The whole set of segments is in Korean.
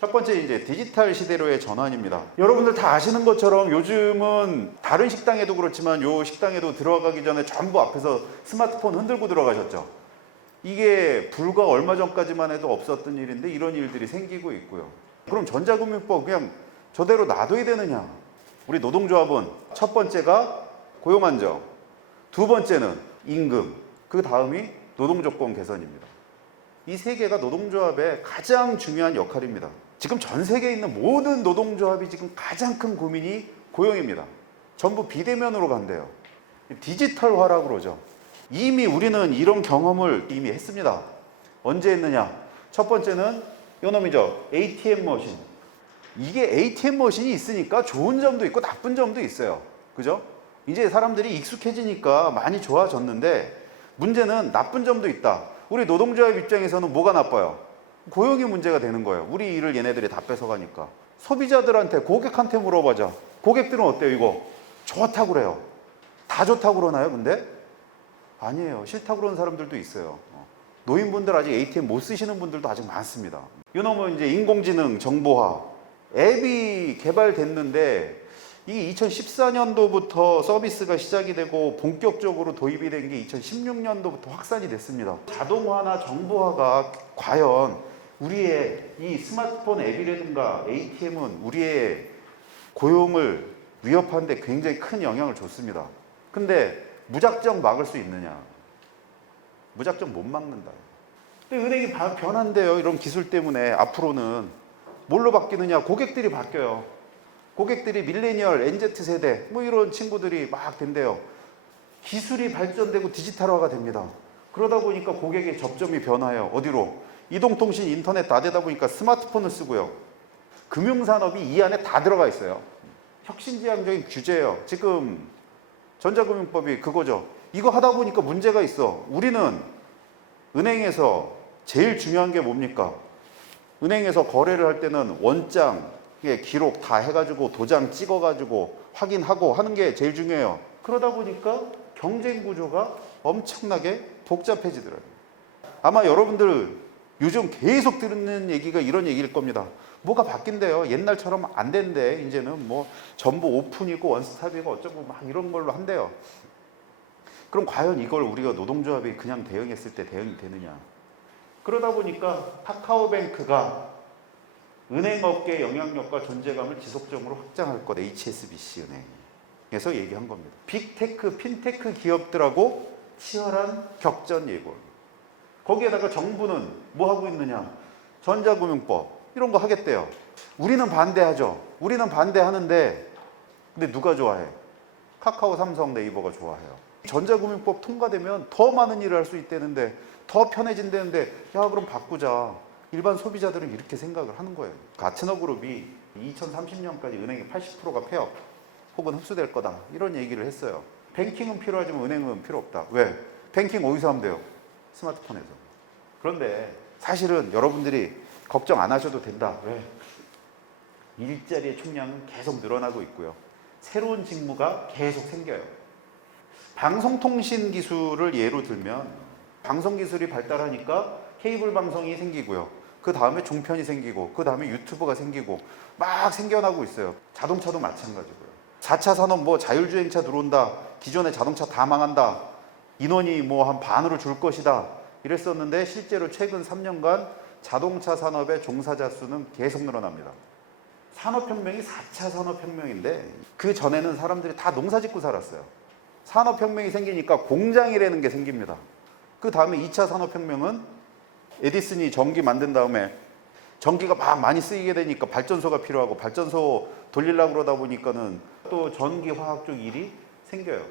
첫 번째 이제 디지털 시대로의 전환입니다. 여러분들 다 아시는 것처럼 요즘은 다른 식당에도 그렇지만 요 식당에도 들어가기 전에 전부 앞에서 스마트폰 흔들고 들어가셨죠. 이게 불과 얼마 전까지만 해도 없었던 일인데 이런 일들이 생기고 있고요. 그럼 전자금융법 그냥 저대로 놔둬야 되느냐? 우리 노동조합은 첫 번째가 고용안정, 두 번째는 임금, 그 다음이 노동조건 개선입니다. 이 세 개가 노동조합의 가장 중요한 역할입니다. 지금 전 세계에 있는 모든 노동조합이 지금 가장 큰 고민이 고용입니다. 전부 비대면으로 간대요. 디지털화라고 그러죠. 이미 우리는 이런 경험을 이미 했습니다. 언제 했느냐? 첫 번째는 요놈이죠. ATM 머신. 이게 ATM 머신이 있으니까 좋은 점도 있고 나쁜 점도 있어요. 그죠? 이제 사람들이 익숙해지니까 많이 좋아졌는데 문제는 나쁜 점도 있다. 우리 노동조합 입장에서는 뭐가 나빠요? 고용이 문제가 되는 거예요. 우리 일을 얘네들이 다 뺏어가니까. 소비자들한테, 고객한테 물어보자. 고객들은 어때요, 이거? 좋다고 그래요. 다 좋다고 그러나요, 근데? 아니에요. 싫다고 그러는 사람들도 있어요. 노인분들 아직 ATM 못 쓰시는 분들도 아직 많습니다. 이놈은 이제 인공지능 정보화. 앱이 개발됐는데 이게 2014년도부터 서비스가 시작이 되고 본격적으로 도입이 된 게 2016년도부터 확산이 됐습니다. 자동화나 정보화가 과연 우리의 이 스마트폰 앱이라든가 ATM은 우리의 고용을 위협하는데 굉장히 큰 영향을 줬습니다. 근데 무작정 막을 수 있느냐? 무작정 못 막는다. 근데 은행이 변한대요. 이런 기술 때문에 앞으로는 뭘로 바뀌느냐? 고객들이 바뀌어요. 고객들이 밀레니얼, NZ세대 뭐 이런 친구들이 막 된대요. 기술이 발전되고 디지털화가 됩니다. 그러다 보니까 고객의 접점이 변화해요. 어디로? 이동통신, 인터넷 다 되다 보니까 스마트폰을 쓰고요. 금융산업이 이 안에 다 들어가 있어요. 혁신지향적인 규제예요. 지금 전자금융법이 그거죠. 이거 하다 보니까 문제가 있어. 우리는 은행에서 제일 중요한 게 뭡니까? 은행에서 거래를 할 때는 원장 기록 다 해가지고 도장 찍어가지고 확인하고 하는 게 제일 중요해요. 그러다 보니까 경쟁 구조가 엄청나게 복잡해지더라고요. 아마 여러분들 요즘 계속 듣는 얘기가 이런 얘기일 겁니다. 뭐가 바뀐대요. 옛날처럼 안 된대. 이제는 뭐 전부 오픈이고 원스톱이고 어쩌고 막 이런 걸로 한대요. 그럼 과연 이걸 우리가 노동조합이 그냥 대응했을 때 대응이 되느냐? 그러다 보니까 카카오뱅크가 은행업계 영향력과 존재감을 지속적으로 확장할 것, HSBC 은행에서 얘기한 겁니다. 빅테크, 핀테크 기업들하고 치열한 격전 예고. 거기에다가 정부는 뭐 하고 있느냐? 전자금융법 이런 거 하겠대요. 우리는 반대하죠. 우리는 반대하는데 근데 누가 좋아해? 카카오, 삼성, 네이버가 좋아해요. 전자금융법 통과되면 더 많은 일을 할 수 있다는데 더 편해진다는데 야 그럼 바꾸자. 일반 소비자들은 이렇게 생각을 하는 거예요. 가트너 그룹이 2030년까지 은행의 80%가 폐업 혹은 흡수될 거다 이런 얘기를 했어요. 뱅킹은 필요하지만 은행은 필요 없다. 왜? 뱅킹 어디서 하면 돼요? 스마트폰에서. 그런데 사실은 여러분들이 걱정 안 하셔도 된다. 왜? 일자리의 총량은 계속 늘어나고 있고요. 새로운 직무가 계속 생겨요. 방송통신 기술을 예로 들면 방송기술이 발달하니까 케이블 방송이 생기고요. 그 다음에 종편이 생기고 그 다음에 유튜브가 생기고 막 생겨나고 있어요. 자동차도 마찬가지고요. 4차 산업 뭐 자율주행차 들어온다. 기존의 자동차 다 망한다. 인원이 뭐 한 반으로 줄 것이다. 이랬었는데 실제로 최근 3년간 자동차 산업의 종사자 수는 계속 늘어납니다. 산업혁명이 4차 산업혁명인데 그 전에는 사람들이 다 농사 짓고 살았어요. 산업혁명이 생기니까 공장이라는 게 생깁니다. 그 다음에 2차 산업혁명은 에디슨이 전기 만든 다음에 전기가 막 많이 쓰이게 되니까 발전소가 필요하고 발전소 돌리려고 그러다 보니까는 또 전기 화학 쪽 일이 생겨요.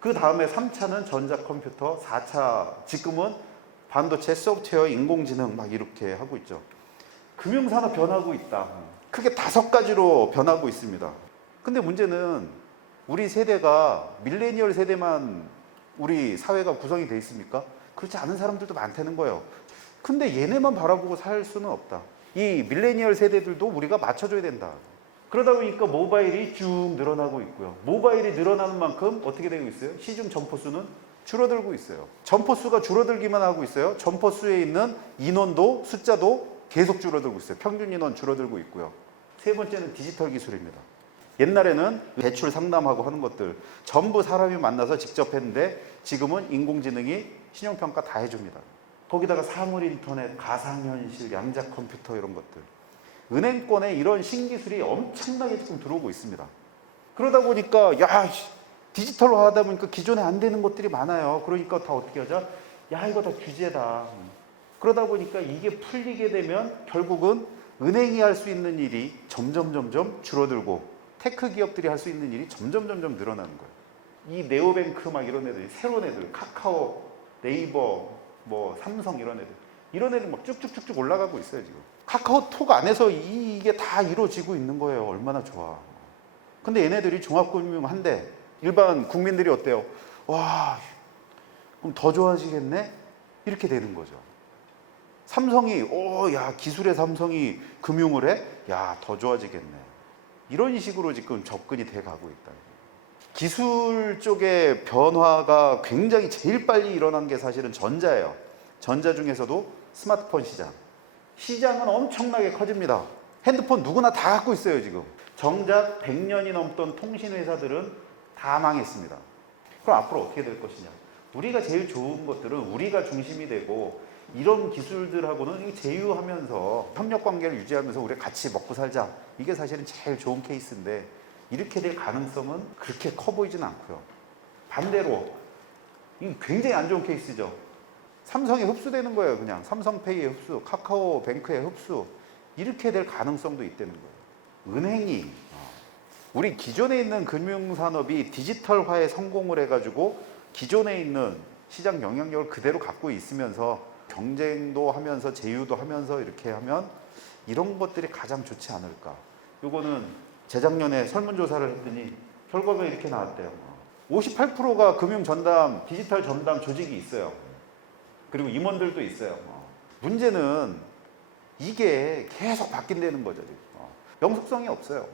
그 다음에 3차는 전자컴퓨터, 4차 지금은 반도체, 소프트웨어, 인공지능 막 이렇게 하고 있죠. 금융산업 변하고 있다. 크게 5가지로 변하고 있습니다. 근데 문제는 우리 세대가 밀레니얼 세대만 우리 사회가 구성이 돼 있습니까? 그렇지 않은 사람들도 많다는 거예요. 근데 얘네만 바라보고 살 수는 없다. 이 밀레니얼 세대들도 우리가 맞춰줘야 된다. 그러다 보니까 모바일이 쭉 늘어나고 있고요. 모바일이 늘어나는 만큼 어떻게 되고 있어요? 시중 점포수는 줄어들고 있어요. 점포수가 줄어들기만 하고 있어요. 점포수에 있는 인원도 숫자도 계속 줄어들고 있어요. 평균 인원 줄어들고 있고요. 세 번째는 디지털 기술입니다. 옛날에는 대출 상담하고 하는 것들 전부 사람이 만나서 직접 했는데 지금은 인공지능이 신용평가 다 해줍니다. 거기다가 사물 인터넷, 가상현실, 양자 컴퓨터 이런 것들. 은행권에 이런 신기술이 엄청나게 지금 들어오고 있습니다. 그러다 보니까 디지털화 하다 보니까 기존에 안 되는 것들이 많아요. 그러니까 다 어떻게 하자? 이거 다 규제다. 그러다 보니까 이게 풀리게 되면 결국은 은행이 할 수 있는 일이 점점 줄어들고 테크 기업들이 할 수 있는 일이 점점 늘어나는 거예요. 이 네오뱅크 막 이런 애들이 새로운 애들, 카카오, 네이버, 뭐 삼성 이런 애들 막 쭉쭉쭉쭉 올라가고 있어요 지금. 카카오톡 안에서 이게 다 이루어지고 있는 거예요. 얼마나 좋아. 근데 얘네들이 종합금융한데 일반 국민들이 어때요? 와, 그럼 더 좋아지겠네? 이렇게 되는 거죠. 삼성이 기술의 삼성이 금융을 해? 더 좋아지겠네. 이런 식으로 지금 접근이 돼 가고 있다. 기술 쪽의 변화가 굉장히 제일 빨리 일어난 게 사실은 전자예요. 전자 중에서도 스마트폰 시장. 시장은 엄청나게 커집니다. 핸드폰 누구나 다 갖고 있어요, 지금. 정작 100년이 넘던 통신회사들은 다 망했습니다. 그럼 앞으로 어떻게 될 것이냐? 우리가 제일 좋은 것들은 우리가 중심이 되고 이런 기술들하고는 제휴하면서 협력 관계를 유지하면서 우리가 같이 먹고 살자. 이게 사실은 제일 좋은 케이스인데 이렇게 될 가능성은 그렇게 커 보이진 않고요. 반대로 이게 굉장히 안 좋은 케이스죠. 삼성에 흡수되는 거예요. 그냥 삼성페이의 흡수, 카카오뱅크의 흡수 이렇게 될 가능성도 있다는 거예요. 은행이 우리 기존에 있는 금융산업이 디지털화에 성공을 해가지고 기존에 있는 시장 영향력을 그대로 갖고 있으면서 경쟁도 하면서 제휴도 하면서 이렇게 하면 이런 것들이 가장 좋지 않을까. 이거는 재작년에 설문조사를 했더니 결과가 이렇게 나왔대요. 58%가 금융 전담, 디지털 전담 조직이 있어요. 그리고 임원들도 있어요. 문제는 이게 계속 바뀐다는 거죠. 영속성이 없어요.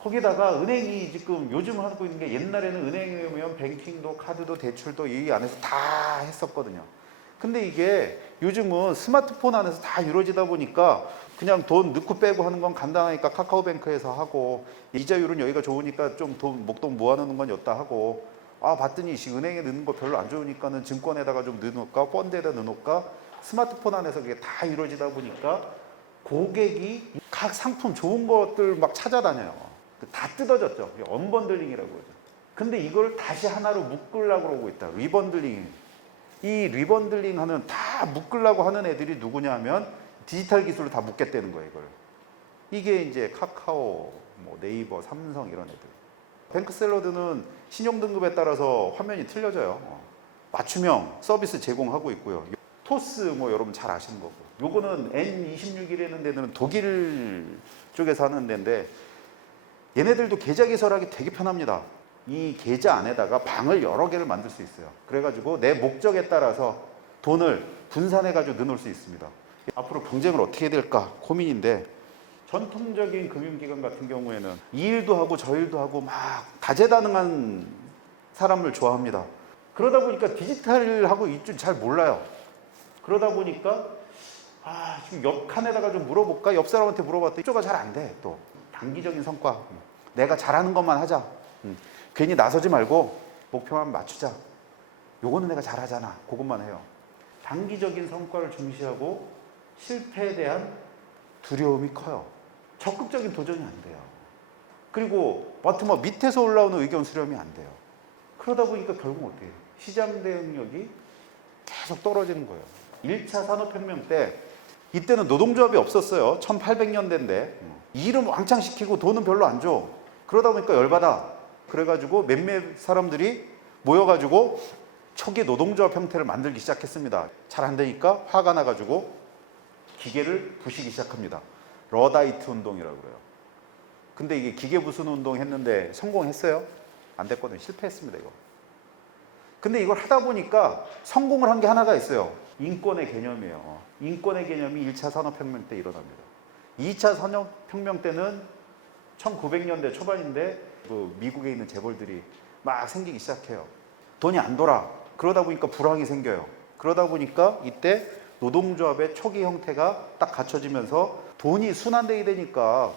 거기다가 은행이 지금 요즘 하고 있는 게 옛날에는 은행에 오면 뱅킹도 카드도 대출도 이 안에서 다 했었거든요. 근데 이게 요즘은 스마트폰 안에서 다 이루어지다 보니까 그냥 돈 넣고 빼고 하는 건 간단하니까 카카오뱅크에서 하고 이자율은 여기가 좋으니까 좀 돈 목돈 모아놓는 건 여기다 하고 봤더니 은행에 넣는 거 별로 안 좋으니까는 증권에다가 좀 넣어놓을까 펀드에다 넣어놓을까 스마트폰 안에서 그게 다 이루어지다 보니까 고객이 각 상품 좋은 것들 막 찾아다녀요. 다 뜯어졌죠. 언번들링이라고 하죠. 근데 이걸 다시 하나로 묶으려고 하고 있다. 리번들링. 이 리번들링 하는 다 묶으려고 하는 애들이 누구냐 하면 디지털 기술로 다 묶겠다는 거예요, 이걸. 이게 이제 카카오, 네이버, 삼성 이런 애들. 뱅크샐러드는 신용등급에 따라서 화면이 틀려져요. 맞춤형 서비스 제공하고 있고요. 토스 여러분 잘 아시는 거고. 요거는 N26이라는 데는 독일 쪽에서 하는 데인데 얘네들도 계좌 개설하기 되게 편합니다. 이 계좌 안에다가 방을 여러 개를 만들 수 있어요. 그래가지고 내 목적에 따라서 돈을 분산해가지고 넣어놓을 수 있습니다. 앞으로 경쟁을 어떻게 해야 될까 고민인데 전통적인 금융기관 같은 경우에는 이 일도 하고 저 일도 하고 막 다재다능한 사람을 좋아합니다. 그러다 보니까 디지털하고 이쪽 잘 몰라요. 그러다 보니까 지금 옆 칸에다가 좀 물어볼까? 옆 사람한테 물어봤더니 이쪽가 잘 안 돼. 또 단기적인 성과 내가 잘하는 것만 하자. 괜히 나서지 말고 목표만 맞추자. 요거는 내가 잘하잖아. 그것만 해요. 단기적인 성과를 중시하고 실패에 대한 두려움이 커요. 적극적인 도전이 안 돼요. 그리고 밑에서 올라오는 의견 수렴이 안 돼요. 그러다 보니까 결국 어떻게 해요? 시장 대응력이 계속 떨어지는 거예요. 1차 산업혁명 때 이때는 노동조합이 없었어요. 1800년대인데 일은 왕창 시키고 돈은 별로 안 줘. 그러다 보니까 열받아. 그래가지고 몇몇 사람들이 모여가지고 초기 노동조합 형태를 만들기 시작했습니다. 잘 안 되니까 화가 나가지고 기계를 부시기 시작합니다. 러다이트 운동이라고 그래요. 근데 이게 기계 부수는 운동 했는데 성공했어요? 안 됐거든요. 실패했습니다, 이거. 근데 이걸 하다 보니까 성공을 한 게 하나가 있어요. 인권의 개념이에요. 인권의 개념이 1차 산업혁명 때 일어납니다. 2차 산업혁명 때는 1900년대 초반인데 미국에 있는 재벌들이 막 생기기 시작해요. 돈이 안 돌아. 그러다 보니까 불황이 생겨요. 그러다 보니까 이때 노동조합의 초기 형태가 딱 갖춰지면서 돈이 순환되게 되니까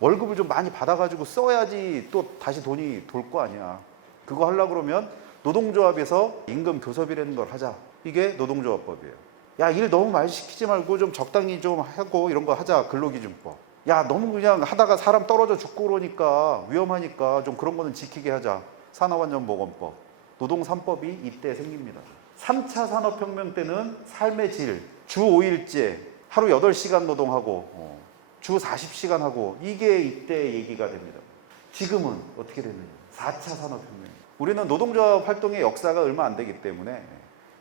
월급을 좀 많이 받아가지고 써야지 또 다시 돈이 돌 거 아니야. 그거 하려고 그러면 노동조합에서 임금 교섭이라는 걸 하자. 이게 노동조합법이에요. 야, 일 너무 많이 시키지 말고 좀 적당히 좀 하고 이런 거 하자. 근로기준법. 야, 너무 그냥 하다가 사람 떨어져 죽고 그러니까 위험하니까 좀 그런 거는 지키게 하자. 산업안전보건법. 노동 3법이 이때 생깁니다. 3차 산업혁명 때는 삶의 질, 주 5일제, 하루 8시간 노동하고 주 40시간 하고 이게 이때 얘기가 됩니다. 지금은 어떻게 됐느냐. 4차 산업혁명. 우리는 노동조합 활동의 역사가 얼마 안 되기 때문에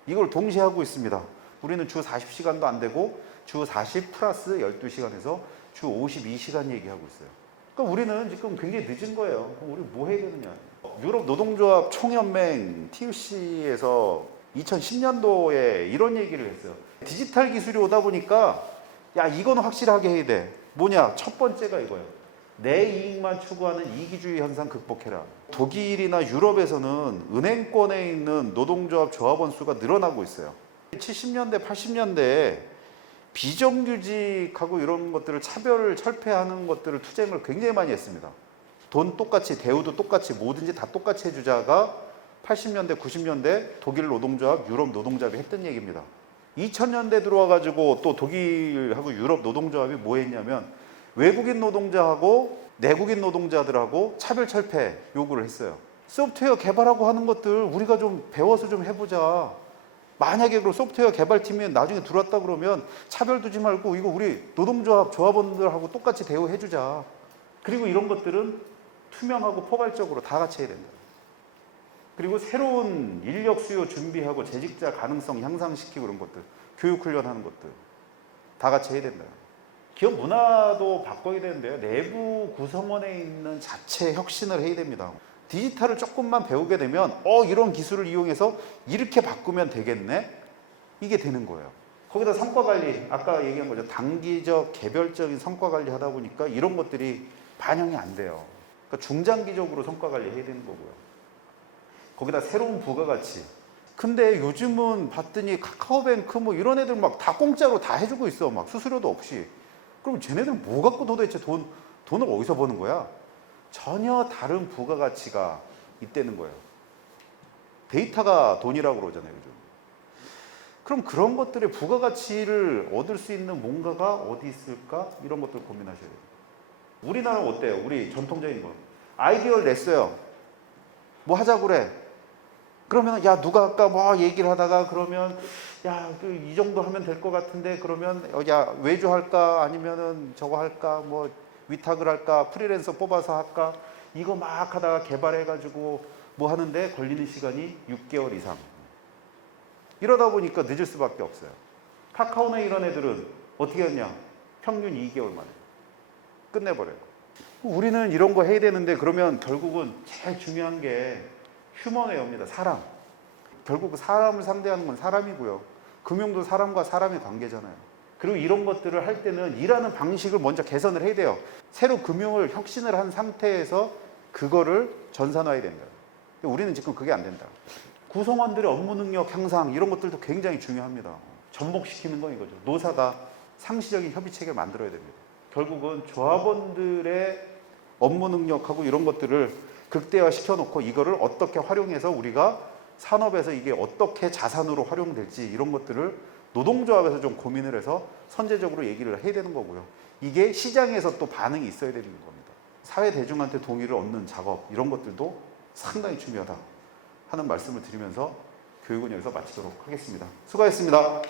이걸 동시에 하고 있습니다. 우리는 주 40시간도 안 되고 주 40 플러스 12시간에서 주 52시간 얘기하고 있어요. 그러니까 우리는 지금 굉장히 늦은 거예요. 그럼 우리 뭐 해야 되느냐. 유럽 노동조합 총연맹 TUC에서 2010년도에 이런 얘기를 했어요. 디지털 기술이 오다 보니까 야, 이건 확실하게 해야 돼. 뭐냐? 첫 번째가 이거예요. 내 이익만 추구하는 이기주의 현상 극복해라. 독일이나 유럽에서는 은행권에 있는 노동조합 조합원 수가 늘어나고 있어요. 70년대, 80년대에 비정규직하고 이런 것들을 차별을 철폐하는 것들을 투쟁을 굉장히 많이 했습니다. 돈 똑같이, 대우도 똑같이, 뭐든지 다 똑같이 해주자가 80년대, 90년대 독일 노동조합, 유럽 노동조합이 했던 얘기입니다. 2000년대 들어와가지고 또 독일하고 유럽 노동조합이 뭐 했냐면 외국인 노동자하고 내국인 노동자들하고 차별 철폐 요구를 했어요. 소프트웨어 개발하고 하는 것들 우리가 좀 배워서 좀 해보자. 만약에 그럼 소프트웨어 개발팀이 나중에 들어왔다 그러면 차별 두지 말고 이거 우리 노동조합 조합원들하고 똑같이 대우해주자. 그리고 이런 것들은 투명하고 포괄적으로 다 같이 해야 된다. 그리고 새로운 인력 수요 준비하고 재직자 가능성 향상시키고 그런 것들, 교육 훈련하는 것들 다 같이 해야 된다. 기업 문화도 바꿔야 되는데요. 내부 구성원에 있는 자체 혁신을 해야 됩니다. 디지털을 조금만 배우게 되면 이런 기술을 이용해서 이렇게 바꾸면 되겠네? 이게 되는 거예요. 거기다 성과관리, 아까 얘기한 거죠. 단기적, 개별적인 성과관리 하다 보니까 이런 것들이 반영이 안 돼요. 그러니까 중장기적으로 성과관리 해야 되는 거고요. 거기다 새로운 부가가치. 근데 요즘은 봤더니 카카오뱅크 뭐 이런 애들 막 다 공짜로 다 해주고 있어. 막 수수료도 없이. 그럼 쟤네들 뭐 갖고 도대체 돈을 어디서 버는 거야? 전혀 다른 부가가치가 있다는 거예요. 데이터가 돈이라고 그러잖아요, 요즘. 그럼 그런 것들의 부가가치를 얻을 수 있는 뭔가가 어디 있을까? 이런 것들 고민하셔야 돼요. 우리나라는 어때요? 우리 전통적인 거. 아이디어를 냈어요. 뭐 하자고 그래. 그러면 야, 누가 아까 뭐 얘기를 하다가 그러면 야, 이 정도 하면 될 것 같은데 그러면 야, 외주 할까 아니면은 저거 할까 뭐 위탁을 할까 프리랜서 뽑아서 할까 이거 막 하다가 개발해가지고 뭐 하는데 걸리는 시간이 6개월 이상. 이러다 보니까 늦을 수밖에 없어요. 카카오나 이런 애들은 어떻게 했냐? 평균 2개월 만에 끝내버려요. 우리는 이런 거 해야 되는데 그러면 결국은 제일 중요한 게 휴먼웨어입니다. 사람. 결국 사람을 상대하는 건 사람이고요. 금융도 사람과 사람의 관계잖아요. 그리고 이런 것들을 할 때는 일하는 방식을 먼저 개선을 해야 돼요. 새로 금융을 혁신을 한 상태에서 그거를 전산화해야 된다. 우리는 지금 그게 안 된다. 구성원들의 업무 능력 향상 이런 것들도 굉장히 중요합니다. 접목시키는 건 이거죠. 노사가 상시적인 협의 체계를 만들어야 됩니다. 결국은 조합원들의 업무 능력하고 이런 것들을 극대화 시켜놓고 이거를 어떻게 활용해서 우리가 산업에서 이게 어떻게 자산으로 활용될지 이런 것들을 노동조합에서 좀 고민을 해서 선제적으로 얘기를 해야 되는 거고요. 이게 시장에서 또 반응이 있어야 되는 겁니다. 사회 대중한테 동의를 얻는 작업 이런 것들도 상당히 중요하다 하는 말씀을 드리면서 교육은 여기서 마치도록 하겠습니다. 수고하셨습니다.